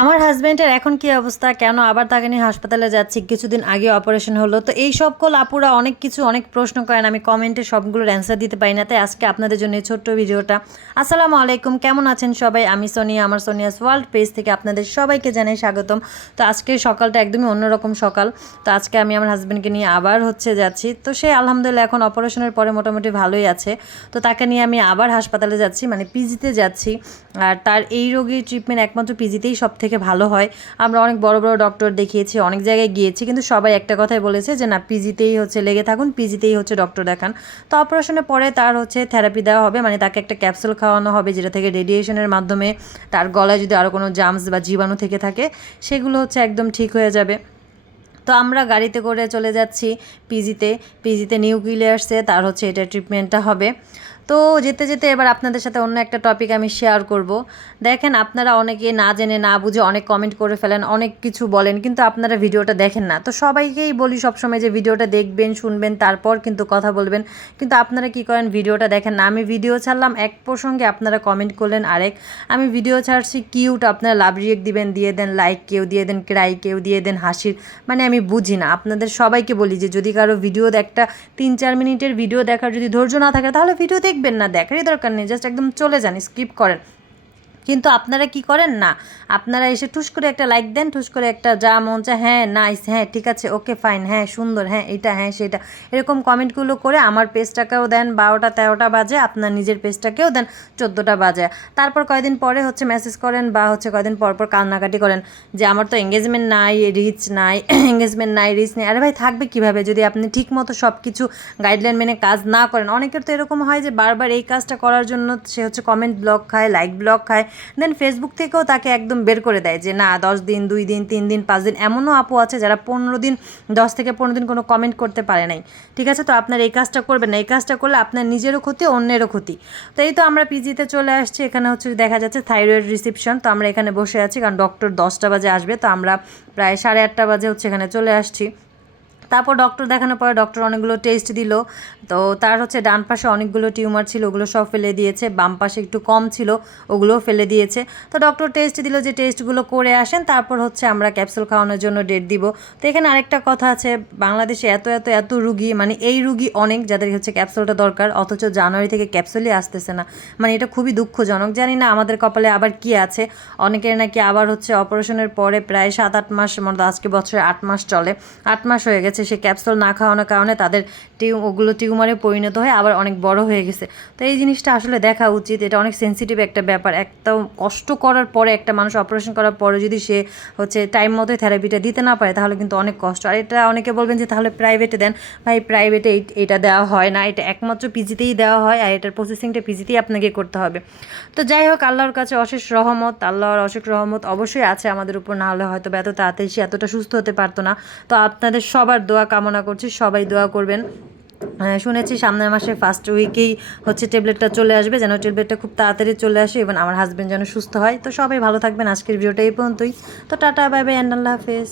আমার হাজব্যান্ডের এখন কি অবস্থা? কেন আবার তাকে নিয়ে হাসপাতালে যাচ্ছি? কিছুদিন আগে অপারেশন হলো। তো এই কল আপুরা অনেক কিছু, অনেক প্রশ্ন করেন। আমি কমেন্টে সবগুলোর অ্যান্সার দিতে পারি না। তাই আজকে আপনাদের জন্য এই ছোট্ট ভিডিওটা। আসসালামু আলাইকুম। কেমন আছেন সবাই? আমি সোনিয়া। আমার সোনিয়াস ওয়ার্ল্ড পেজ থেকে আপনাদের সবাইকে জানাই স্বাগতম। তো আজকে সকালটা একদমই অন্যরকম সকাল। তো আজকে আমি আমার হাজব্যান্ডকে নিয়ে আবার হচ্ছে যাচ্ছি। তো সে আলহামদুলিল্লাহ এখন অপারেশনের পরে মোটামুটি ভালোই আছে। তো তাকে নিয়ে আমি আবার হাসপাতালে যাচ্ছি মানে পিজিতে যাচ্ছি। আর তার এই রোগীর ট্রিটমেন্ট একমাত্র পিজিতেই সব থেকে ভালো হয়। আমরা অনেক বড় বড় ডক্টর দেখিয়েছি, অনেক জায়গায় গিয়েছি, কিন্তু সবাই একটা কথাই বলেছে যে, না পিজিতেই হচ্ছে লেগে থাকুন পিজিতেই হচ্ছে ডক্টর দেখান। তো অপারেশনের পরে তার হচ্ছে থেরাপি দেওয়া হবে মানে তাকে একটা ক্যাপসুল খাওয়ানো হবে, যেটা থেকে রেডিয়েশনের মাধ্যমে তার গলায় যদি আরও কোনো জামস বা জীবাণু থেকে থাকে, সেগুলো হচ্ছে একদম ঠিক হয়ে যাবে। তো আমরা গাড়িতে করে চলে যাচ্ছি পিজিতে পিজিতে নিউক্লিয়ার্সে তার হচ্ছে এটা ট্রিটমেন্টটা হবে। তো যেতে যেতে এবার আপনাদের সাথে অন্য একটা টপিক আমি শেয়ার করব। দেখেন আপনারা অনেকে না জেনে, না বুঝে অনেক কমেন্ট করে ফেলেন, অনেক কিছু বলেন, কিন্তু আপনারা ভিডিওটা দেখেন না। তো সবাইকেই বলি সবসময় যে ভিডিওটা দেখবেন, শুনবেন, তারপর কিন্তু কথা বলবেন। কিন্তু আপনারা কি করেন? ভিডিওটা দেখেন না। আমি ভিডিও ছাড়লাম, এক প্রসঙ্গে আপনারা কমেন্ট করলেন আরেক। আমি ভিডিও ছাড়ছি কিউট আপনারা লাভ রিয়েক্ট দিবেন, দিয়ে দেন লাইক কেউ দিয়ে দেন ক্রাই কেউ দিয়ে দেন হাসির। মানে আমি বুঝি না। আপনাদের সবাইকে বলি যে যদি কারও ভিডিও একটা তিন চার মিনিটের ভিডিও দেখার যদি ধৈর্য না থাকে, তাহলে ভিডিও দেখবেন না দেখারই দরকার নেই জাস্ট একদম চলে যান স্কিপ করেন। কিন্তু আপনারা কি করেন না? আপনারা এসে ঠুস করে একটা লাইক দেন, ঠুস করে একটা যা মন চায় হ্যাঁ নাইস হ্যাঁ ঠিক আছে ওকে ফাইন হ্যাঁ সুন্দর হ্যাঁ এটা হ্যাঁ সেটা। এরকম কমেন্টগুলো করে আমার পেজটাকেও দেন, বারোটা তেরোটা বাজে, আপনার নিজের পেজটাকেও দেন, চোদ্দোটা বাজে। তারপর কয়দিন পরে হচ্ছে মেসেজ করেন বা হচ্ছে কয়দিন পর পর কান্নাকাটি করেন যে, আমার তো এঙ্গেজমেন্ট নাই রিচ নাই এঙ্গেজমেন্ট নাই রিচ নেই। আরে ভাই, থাকবে কীভাবে? যদি আপনি ঠিক মতো সব কিছু গাইডলাইন মেনে কাজ না করেন, অনেকের তো এরকম হয় যে, বারবার এই কাজটা করার জন্য সে হচ্ছে কমেন্ট ব্লক খায় লাইক ব্লক খায় দেন ফেসবুক থেকেও তাকে একদম বের করে দেয় যে, না, দশ দিন, দুই দিন, তিন দিন, পাঁচ দিন, এমনও আপু আছে যারা পনেরো দিন, দশ থেকে পনেরো দিন কোনো কমেন্ট করতে পারে নাই। ঠিক আছে? তো আপনার এই কাজটা করবেন না। এই কাজটা করলে আপনার নিজেরও ক্ষতি, অন্যেরও ক্ষতি। তো এই তো আমরা পিজিতে চলে আসছি। এখানে হচ্ছে দেখা যাচ্ছে থাইরয়েড রিসিপশন তো আমরা এখানে বসে আছি কারণ ডক্টর দশটা বাজে আসবে। তো আমরা প্রায় সাড়ে আটটা বাজে হচ্ছে এখানে চলে আসছি। তারপর ডক্টর দেখানোর পরে ডক্টর অনেকগুলো টেস্ট দিল। তো তার হচ্ছে ডান পাশে অনেকগুলো টিউমার ছিল, ওগুলো সব ফেলে দিয়েছে। বাম পাশে একটু কম ছিল, ওগুলোও ফেলে দিয়েছে। তো ডক্টর টেস্ট দিল যে টেস্টগুলো করে আসেন, তারপর হচ্ছে আমরা ক্যাপসুল খাওয়ানোর জন্য ডেট দিব। তো এখানে আরেকটা কথা আছে, বাংলাদেশে এত এত এত রুগী মানে এই রুগী অনেক যাদের হচ্ছে ক্যাপসুলটা দরকার, অথচ জানুয়ারি থেকে ক্যাপসুলই আসতেছে না। মানে এটা খুবই দুঃখজনক। জানি না আমাদের কপালে আবার কি আছে। অনেকের নাকি আবার হচ্ছে অপারেশনের পরে প্রায় সাত আট মাস মানে আজকে বছরে আট মাস চলে। আট মাস হয়ে গেছে সে ক্যাপসুল না খাওয়ানোর কারণে তাদের টিউ, ওগুলো টিউমারে পরিণত হয়ে, আবার অনেক বড় হয়ে গেছে। তো এই জিনিসটা আসলে দেখা উচিত, এটা অনেক সেন্সিটিভ একটা ব্যাপার। একটা কষ্ট করার পরে একটা মানুষ অপারেশন করার পরে যদি সে হচ্ছে টাইম মতোই থেরাপিটা দিতে না পারে, তাহলে কিন্তু অনেক কষ্ট। আর এটা অনেকে বলবেন যে, তাহলে প্রাইভেটে দেন। ভাই প্রাইভেটে এটা দেওয়া হয় না, এটা একমাত্র পিজিতেই দেওয়া হয়, আর এটার প্রসেসিংটা পিজিতেই আপনাকে করতে হবে। তো যাই হোক, আল্লাহর কাছে অশেষ রহমত, আল্লাহর অশেষ রহমত অবশ্যই আছে আমাদের উপর, না হলে হয়তো এত তাড়াতাড়ি সে এতটা সুস্থ হতে পারতো না। তো আপনাদের সবার দোয়া কামনা করছি, সবাই দোয়া করবেন। শুনেছি সামনের মাসে ফার্স্ট উইকেই হচ্ছে ট্যাবলেটটা চলে আসবে, যেন ট্যাবলেটটা খুব তাড়াতাড়ি চলে আসে এবং আমার হাজব্যান্ড যেন সুস্থ হয়। তো সবাই ভালো থাকবেন, আজকের ভিডিওটা এই পর্যন্তই। তো টাটা বাই বাই অ্যান্ড আল্লাহ হাফেজ।